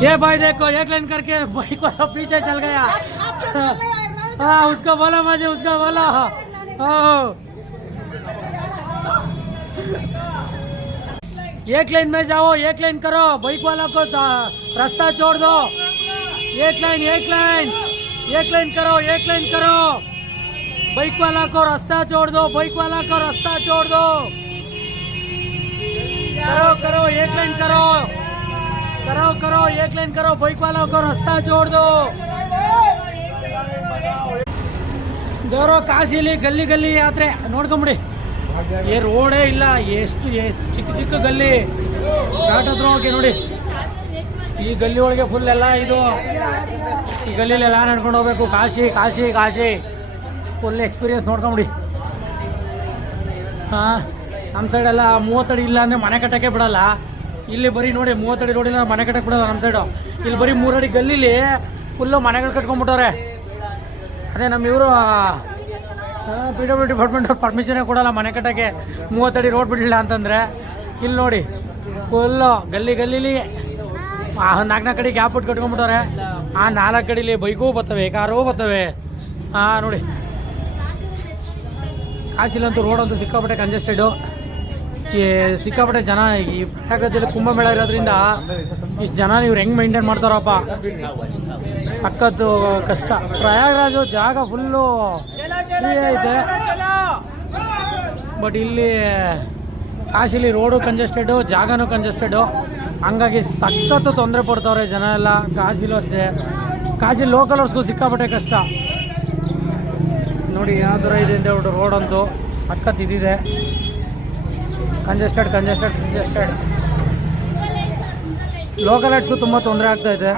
ये भाई देखो एक लाइन करके बाइक वाला पीछे चल गया। हाँ उसका बोला मुझे, उसका बोला। एक लाइन में जाओ, एक लाइन करो, बाइक वाला को रास्ता छोड़ दो। एक लाइन एक लाइन एक लाइन करो, एक लाइन करो, बाइक वाला को रास्ता छोड़ दो, बाइक वाला को रास्ता छोड़ दो। करो करो एक लाइन करो, करो करो एक लाइन करो, बाइक वाला को रास्ता छोड़ दो। ದೇವರು ಕಾಶಿಲಿ ಗಲ್ಲಿ ಗಲ್ಲಿ ಯಾತ್ರೆ ನೋಡ್ಕೊಂಬಿಡಿ. ಏ ರೋಡೇ ಇಲ್ಲ, ಎಷ್ಟು ಚಿಕ್ಕ ಚಿಕ್ಕ ಗಲ್ಲಿ ಘಾಟ್ ಹತ್ರ ಹೋಗಿ ನೋಡಿ. ಈ ಗಲ್ಲಿ ಒಳಗೆ ಫುಲ್ ಎಲ್ಲ ಇದು, ಈ ಗಲ್ಲಿಲೆಲ್ಲ ನಡ್ಕೊಂಡು ಹೋಗ್ಬೇಕು. ಕಾಶಿ ಕಾಶಿ ಕಾಶಿ ಫುಲ್ ಎಕ್ಸ್ಪೀರಿಯನ್ಸ್ ನೋಡ್ಕೊಂಬಿಡಿ. ಹಾಂ ನಮ್ಮ ಸೈಡೆಲ್ಲ 30 ಅಡಿ ಇಲ್ಲ ಅಂದರೆ ಮನೆ ಕಟ್ಟಕ್ಕೆ ಬಿಡಲ್ಲ. ಇಲ್ಲಿ ಬರೀ ನೋಡಿ 30 ಅಡಿ ರೋಡಿಲ್ಲ ಮನೆ ಕಟ್ಟಕ್ಕೆ ಬಿಡೋಲ್ಲ ನಮ್ಮ ಸೈಡು. ಇಲ್ಲಿ ಬರೀ 3 ಅಡಿ ಗಲ್ಲಿಲಿ ಫುಲ್ಲು ಮನೆಗಳು ಕಟ್ಕೊಂಡ್ಬಿಟ್ಟವ್ರೆ. ಅದೇ ನಮ್ಮ ಇವರು PWD ಡಿಪಾರ್ಟ್ಮೆಂಟ್ ಅವ್ರು ಪರ್ಮಿಷನೇ ಕೊಡೋಲ್ಲ ಮನೆ ಕಟ್ಟಕ್ಕೆ 30 ಅಡಿ ರೋಡ್ ಬಿಡಲಿಲ್ಲ ಅಂತಂದರೆ. ಇಲ್ಲಿ ನೋಡಿ ಫುಲ್ಲು ಗಲ್ಲಿ ಗಲ್ಲಿಲಿ 4 ಕಡೆ ಗ್ಯಾಪ್ ಇಟ್ಟು ಕಟ್ಕೊಂಡ್ಬಿಟ್ಟವ್ರೆ. ಆ 4 ಕಡೆಲಿ ಬೈಕೂ ಬರ್ತವೆ, ಕಾರೂ ಬರ್ತವೆ. ಹಾಂ ನೋಡಿ ಕಾಶಿಲಂತೂ ರೋಡಂತೂ ಸಿಕ್ಕಾಪಟ್ಟೆ ಕಂಜೆಸ್ಟೆಡು. ಈ ಸಿಕ್ಕಾಪಟ್ಟೆ ಜನ. ಈ ಪ್ರಯಾಗರಾಜಲ್ಲಿ ಕುಂಭಮೇಳ ಇರೋದ್ರಿಂದ ಇಷ್ಟು ಜನ ಇವ್ರು ಹೆಂಗೆ ಮೇಂಟೈನ್ ಮಾಡ್ತಾರಪ್ಪ, ಸಖತ್ತು ಕಷ್ಟ. ಪ್ರಯಾಗರಾಜು ಜಾಗ ಫುಲ್ಲು ಐತೆ, ಬಟ್ ಇಲ್ಲಿ ಕಾಶಿಲಿ ರೋಡು ಕಂಜೆಸ್ಟೆಡು, ಜಾಗನೂ ಕಂಜೆಸ್ಟೆಡು. ಹಂಗಾಗಿ ಸಖತ್ತು ತೊಂದರೆ ಪಡ್ತವ್ರೆ ಜನ ಎಲ್ಲ. ಕಾಶಿಲೂ ಅಷ್ಟೇ, ಕಾಶಿ ಲೋಕಲರ್ಸ್ಗೂ ಸಿಕ್ಕಾಪಟ್ಟೆ ಕಷ್ಟ. ನೋಡಿ ಯಾವ ಥರ ಇದೆ ಅಂತ ಹೇಳ್ಬಿಟ್ಟು ರೋಡಂತೂ ಸಖತ್ತು ಇದಿದೆ. Congested congested congested. ಲೋಕಲ್ ರೈಡ್ಸ್ಗೂ ತುಂಬ ತೊಂದರೆ ಆಗ್ತಾಯಿದೆ.